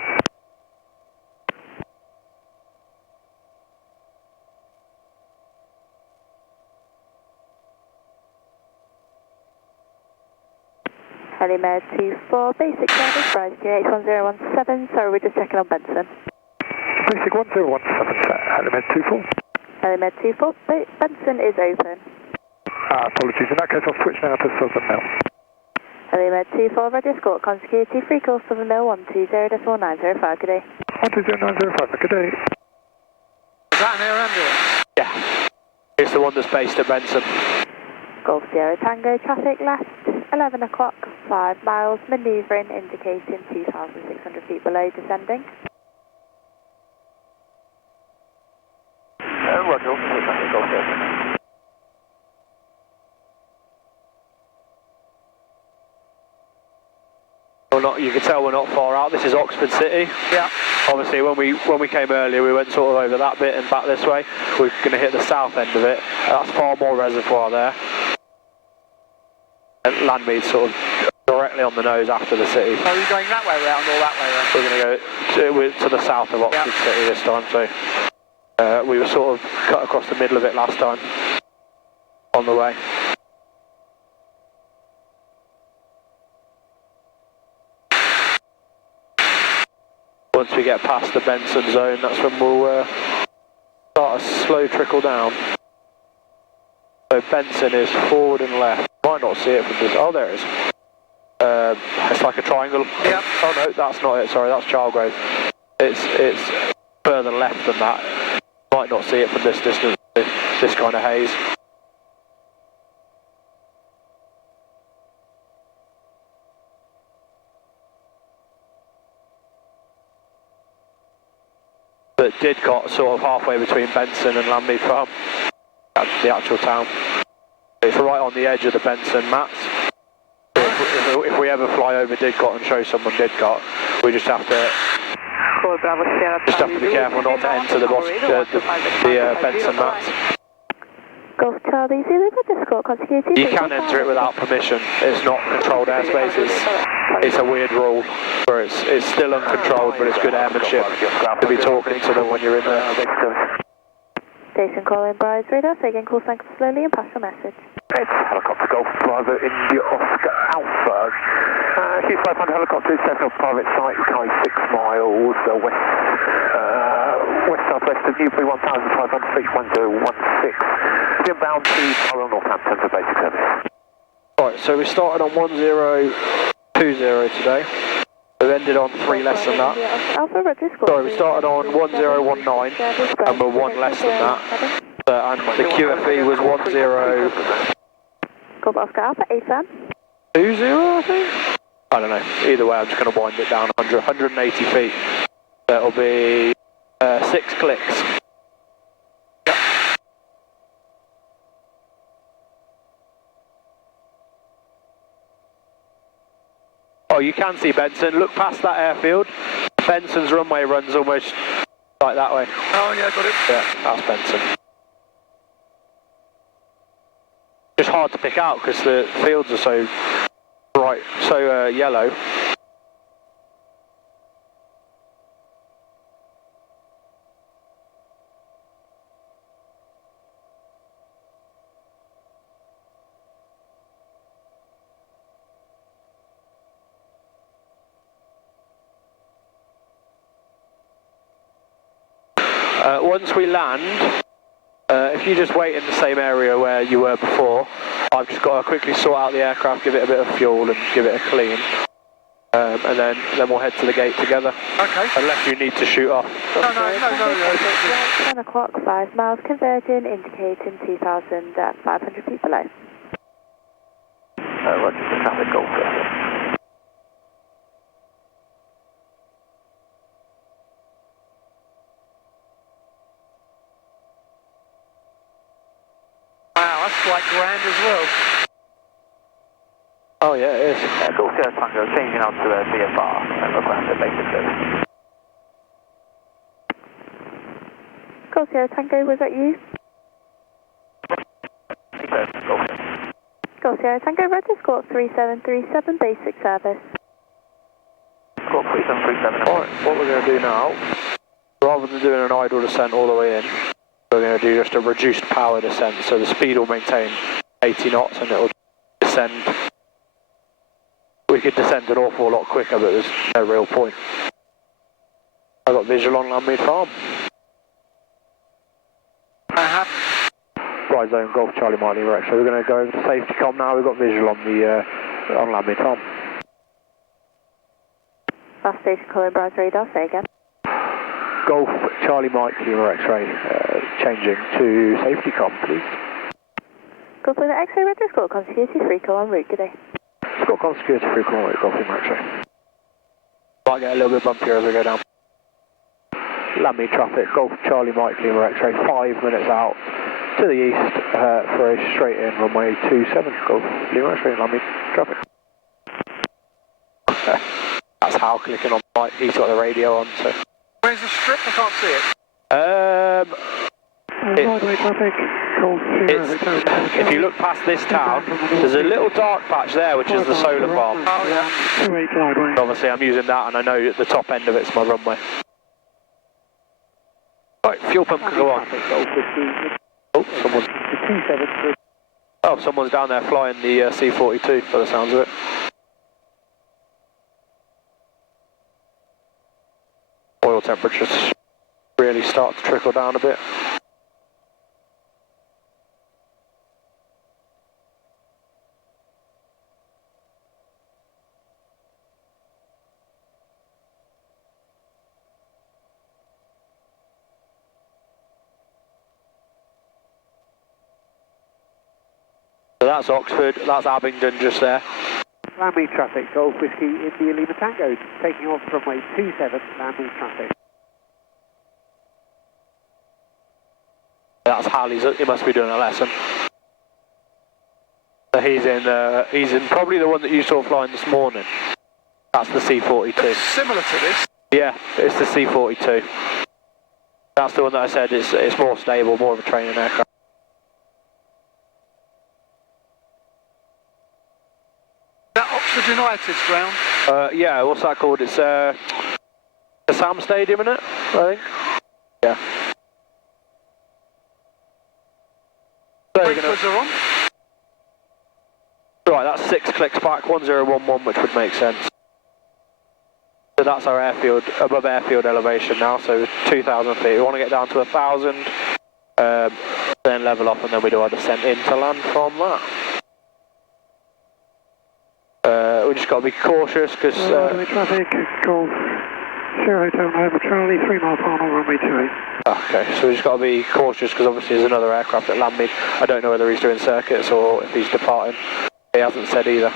Landmead 24, basic service, Bryce QH 1017, sorry, we're just checking on Benson. Basic 1017, Landmead 24. Landmead 24, Benson is open. Apologies, in that case I'll switch now to Southern Mill. Landmead 24, ready escort, consecurity, free call Southern Mill 120.905, good day. 120.905, good day. Is that an air ambulance? Yeah, it's the one that's based at Benson. Golf Sierra Tango, traffic left, 11 o'clock, 5 miles, manoeuvring, indicating 2,600 feet below, descending. Roger, Golf Sierra. You can tell we're not far out. This is Oxford City. Yeah. Obviously, when we came earlier, we went sort of over that bit and back this way. We're going to hit the south end of it. That's far more reservoir there. And Landmead sort of directly on the nose after the city. Are you going that way around or that way around? We're going to go to the south of Oxford City this time. So we were sort of cut across the middle of it last time on the way. Once we get past the Benson zone, that's when we'll start a slow trickle down. So Benson is forward and left. Might not see it from this. Oh, there it is. It's like a triangle. Yeah. Oh no, that's not it. Sorry, that's Childgrove. It's further left than that. Might not see it from this distance. This kind of haze. at Didcot, sort of halfway between Benson and Landmead Farm. That's the actual town. It's right on the edge of the Benson mats. If we ever fly over Didcot and show someone Didcot, we just have to be careful not to enter the Benson mats. Golf Charlie Zulu with the score consecutive. You can enter it without permission. It's not controlled airspace. It's a weird rule where it's still uncontrolled, but it's good airmanship to be talking to them when you're in there. Station calling Bride's radar, so again call thanks slowly and pass your message. It's helicopter Golf Bravo India Oscar Alpha. Q500 helicopter is set off private site, Kai 6 miles west-southwest of Newbury, 1,500 feet, 1016. Inbound to Tyrrell, Northampton for basic service. Right, so we started on 1020 today. We've ended on 3 less than that. Sorry, we started on 1019 and we're 1 less than that. And the QFE was 10... Golf Oscar Alpha, AFM. 20, I think? I don't know. Either way, I'm just going to wind it down 180 feet. That'll be 6 clicks. Yep. Oh, you can see Benson. Look past that airfield. Benson's runway runs almost like that way. Oh yeah, got it. Yeah, that's Benson. It's hard to pick out because the fields are so bright, so yellow. Once we land, if you just wait in the same area where you were before, I've just got to quickly sort out the aircraft, give it a bit of fuel and give it a clean. And then we'll head to the gate together. Okay. Unless you need to shoot off. No. 10 o'clock, 5 miles, converging, indicating 2,500 feet below. Roger, the traffic Golf. Wow, that's quite grand as well. Oh yeah, it is. Golf Sierra Tango, changing out to VFR and we're grounded basic service. Golf Sierra Tango, was that you? Golf Sierra Tango, red escort 3737, basic service. Escort 3737. Alright, what we're going to do now, rather than doing an idle descent all the way in, we're going to do just a reduced power descent, so the speed will maintain 80 knots and it'll descend. We could descend an awful lot quicker, but there's no real point. I've got visual on Landmead Farm. I have. Right zone, Golf Charlie Mike Lima X. So we're going to go over to safety com now. We've got visual on the on Landmead Farm. Last station calling Bride's radar, say again. Golf Charlie Mike Lima X-ray, changing to safety com, please. Golf Lima X-ray, red escort, consecutive 3 call en route, good day. Got consecutive 3 call en route, Golf Lima X-ray. Might get a little bit bumpier as we go down. Landmead traffic, Golf Charlie Mike Lima X-ray, 5 minutes out to the east for a straight in runway 27, Golf Lima X-ray, Landmead traffic. That's Hal clicking on Mike, he's got the radio on, so. Where's the strip? I can't see it. If you look past this town, there's a little dark patch there, which is the solar farm. Oh yeah. Obviously, I'm using that, and I know at the top end of it's my runway. Right, fuel pump can go on. Oh, someone's down there flying the C-42, by the sounds of it. Oil temperatures really start to trickle down a bit. So that's Oxford, that's Abingdon just there. Landmead traffic, Golf Whiskey India Lima Tango, taking off runway 27, Landmead traffic. That's Hal, he must be doing a lesson. So he's in probably the one that you saw flying this morning. That's the C-42. It's similar to this. Yeah, it's the C-42. That's the one that I said it's more stable, more of a training aircraft. That Oxford United's ground? Yeah, what's that called? It's the Sam Stadium, isn't it? I think. Yeah. So Sprinklers are on? Right, that's 6 clicks back, 1011, which would make sense. So that's our airfield, above airfield elevation now, so 2,000 feet. We want to get down to 1,000, then level off, and then we do our descent into land from that. We just got to be cautious because. Traffic, Golf, Sierra Hotel Nova Charlie, 3 mile final, runway 28. Okay, so we just got to be cautious because obviously there's another aircraft at Landmead. I don't know whether he's doing circuits or if he's departing. He hasn't said either.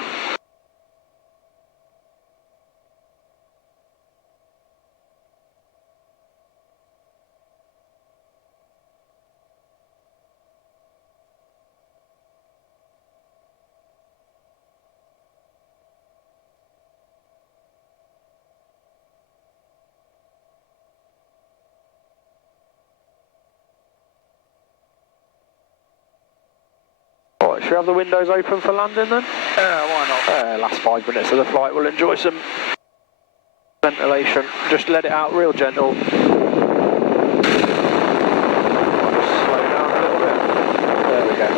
Right, should we have the windows open for landing then? Why not? Last 5 minutes of the flight, we'll enjoy some ventilation. Just let it out real gentle. Slow down a little bit. There we go.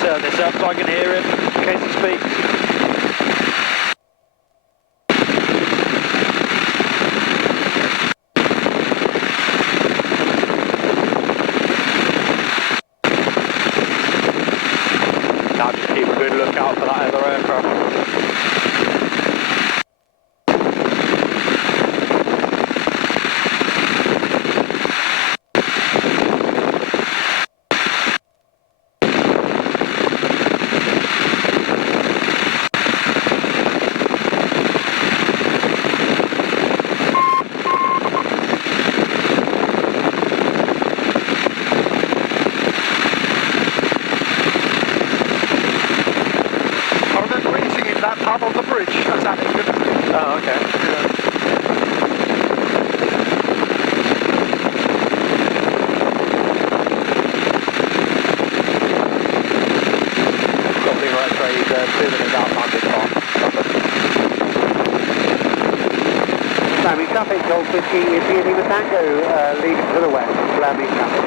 Turn this up so I can hear him in case he speaks. Now just keep a good lookout for that other aircraft. On the bridge, that's how it's good. Oh, okay. Something right where he's 2 minutes out landing part. Landmead traffic, Golf Whiskey, India Lima Tango, leading to the west, Landmead traffic.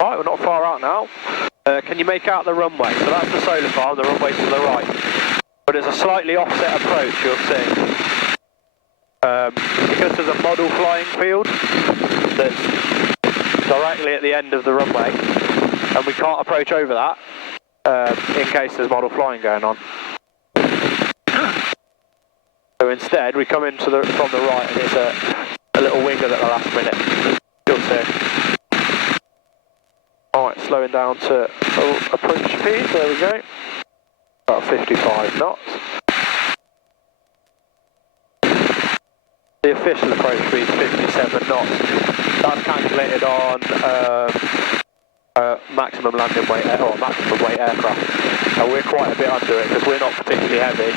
Right, we're not far out now. Can you make out the runway? So that's the solar farm, the runway's to the right. But it's a slightly offset approach, you'll see. Because there's a model flying field that's directly at the end of the runway, and we can't approach over that in case there's model flying going on. So instead, we come in from the right, and it's a little winger at the last minute. You'll see. Alright, slowing down to approach speed, there we go. About 55 knots. The official approach speed is 57 knots. That's calculated on maximum landing weight, or maximum weight aircraft. And we're quite a bit under it because we're not particularly heavy.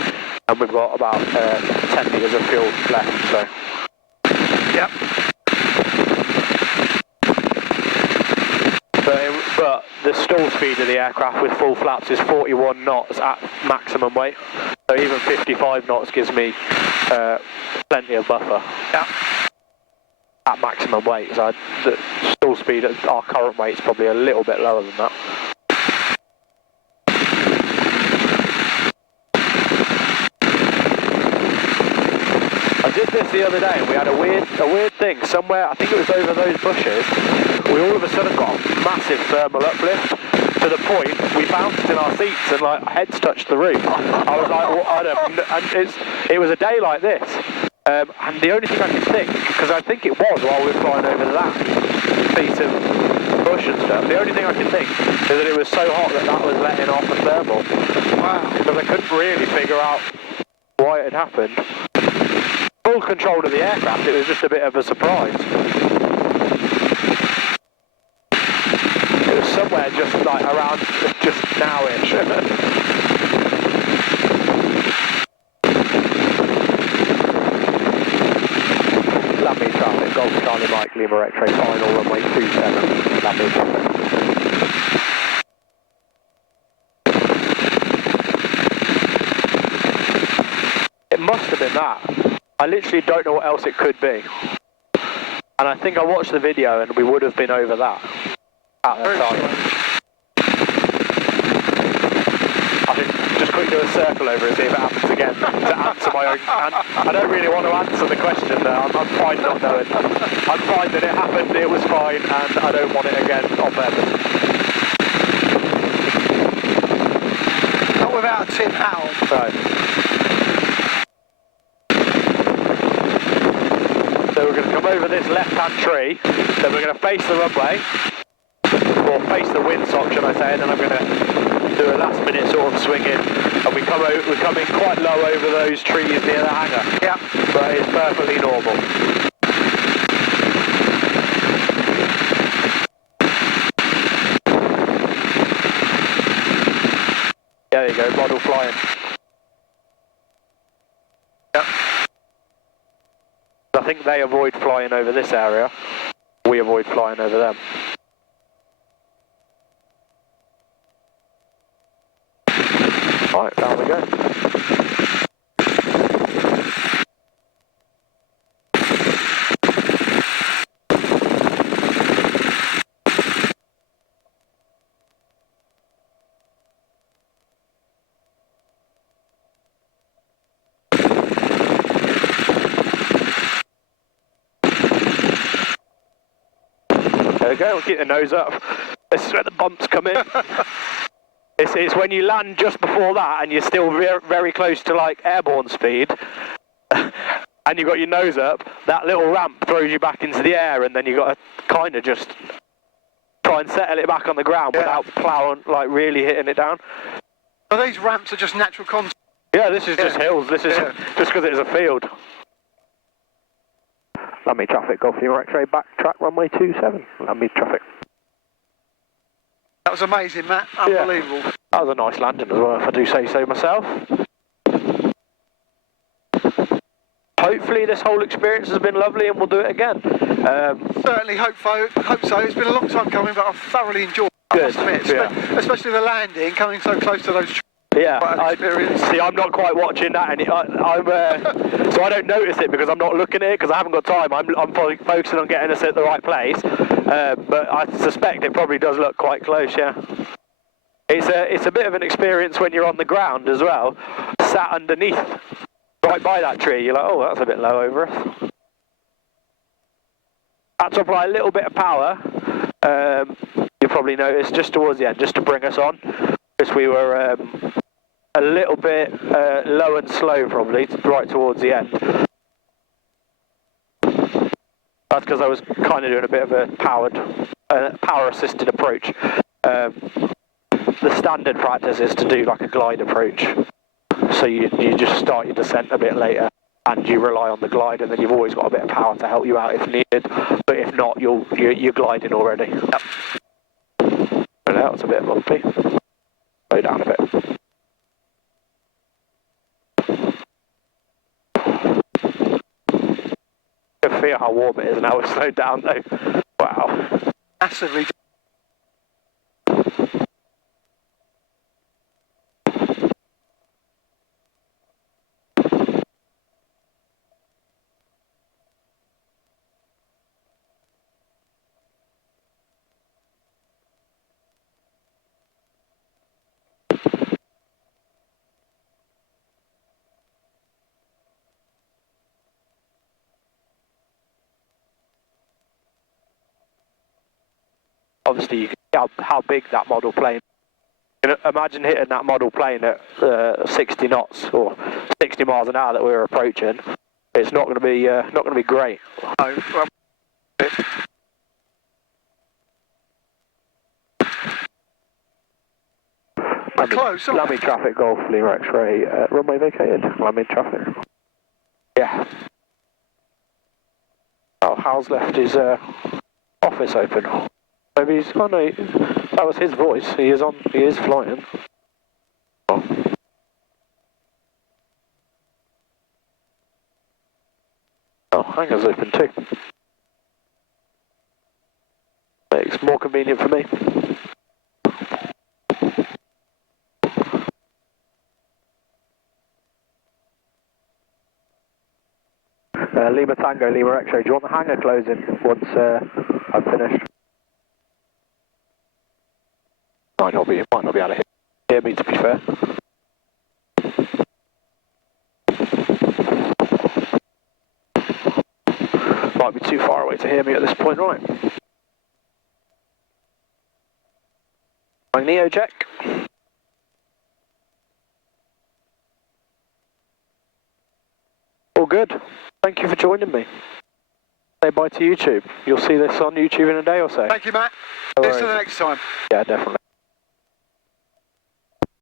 and we've got about 10 litres of fuel left, so. Yep. But the stall speed of the aircraft with full flaps is 41 knots at maximum weight. So even 55 knots gives me plenty of buffer. Yep. At maximum weight. So the stall speed at our current weight is probably a little bit lower than that. I did this the other day and we had a weird thing somewhere, I think it was over those bushes, we all of a sudden got a massive thermal uplift to the point we bounced in our seats and like our heads touched the roof. I was like, well, I don't, and it was a day like this, and the only thing I could think, because I think it was while we were flying over that piece of bush and stuff, the only thing I could think is that it was so hot that was letting off the thermal. Wow. Because I couldn't really figure out why it had happened. Full control of the aircraft, it was just a bit of a surprise. It was somewhere just like around, just now-ish. Landmead traffic, Golf Charlie Mike, Lima X-ray, final runway 27, Landmead traffic. It must have been that. I literally don't know what else it could be. And I think I watched the video and we would have been over that at the time. I think just quickly do a circle over and see if it happens again to answer my own. And I don't really want to answer the question there. I'm fine not knowing. I'm fine that it happened, it was fine, and I don't want it again on purpose. Not without a tin hat on. No. So we're going to come over this left-hand tree, then we're going to face the runway, or face the windsock, should I say, and then I'm going to do a last-minute sort of swing in, and we're coming quite low over those trees near the hangar. Yeah. But it's perfectly normal. There you go, model flying. Yep. I think they avoid flying over this area, we avoid flying over them. Right, down we go. There we go, we'll keep the nose up. This is where the bumps come in. It's when you land just before that and you're still very close to like airborne speed and you've got your nose up, that little ramp throws you back into the air and then you've got to kind of just try and settle it back on the ground without plowing, like really hitting it down. So these ramps are just natural contours? Yeah, this is just hills. This is just because it's a field. Landmead traffic, Golf Lima X-ray, backtrack runway 27. Landmead traffic. That was amazing, Matt. Unbelievable. Yeah. That was a nice landing as well, if I do say so myself. Hopefully this whole experience has been lovely and we'll do it again. Certainly hope so. It's been a long time coming, but I've thoroughly enjoyed it, I must admit. Especially the landing, coming so close to those trees. Yeah, I'm not quite watching that, and so I don't notice it because I'm not looking at it because I haven't got time. I'm focusing on getting us at the right place, but I suspect it probably does look quite close. Yeah, it's a bit of an experience when you're on the ground as well, sat underneath, right by that tree. You're like, oh, that's a bit low over us. Had to apply a little bit of power. You'll probably notice just towards the end, just to bring us on, because we were a little bit low and slow probably right towards the end. That's because I was kind of doing a bit of a power assisted approach. The standard practice is to do like a glide approach. So you just start your descent a bit later and you rely on the glide, and then you've always got a bit of power to help you out if needed. But if not, you're gliding already. Yep. But now it's a bit bumpy. Slow down a bit. idea how warm it is and how it's slowed down though. Wow. Massively. Obviously you can see how big that model plane. You can imagine hitting that model plane at 60 knots or 60 miles an hour that we were approaching. It's not going to be great. No, we're close. Landmead traffic, Golf, Lima X-ray, runway vacated. Landmead traffic. Yeah. Oh, Hal's left his office open. Maybe he's. Oh no, that was his voice. He is flying. Oh. Oh, hangar's open too. It's more convenient for me. Lima Tango, Lima X-ray. Do you want the hangar closing once I've finished? Might not be able to hear me, to be fair. Might be too far away to hear me at this point, right? Magneto check. All good. Thank you for joining me. Say bye to YouTube. You'll see this on YouTube in a day or so. Thank you, Matt. See you the next time. Yeah, definitely.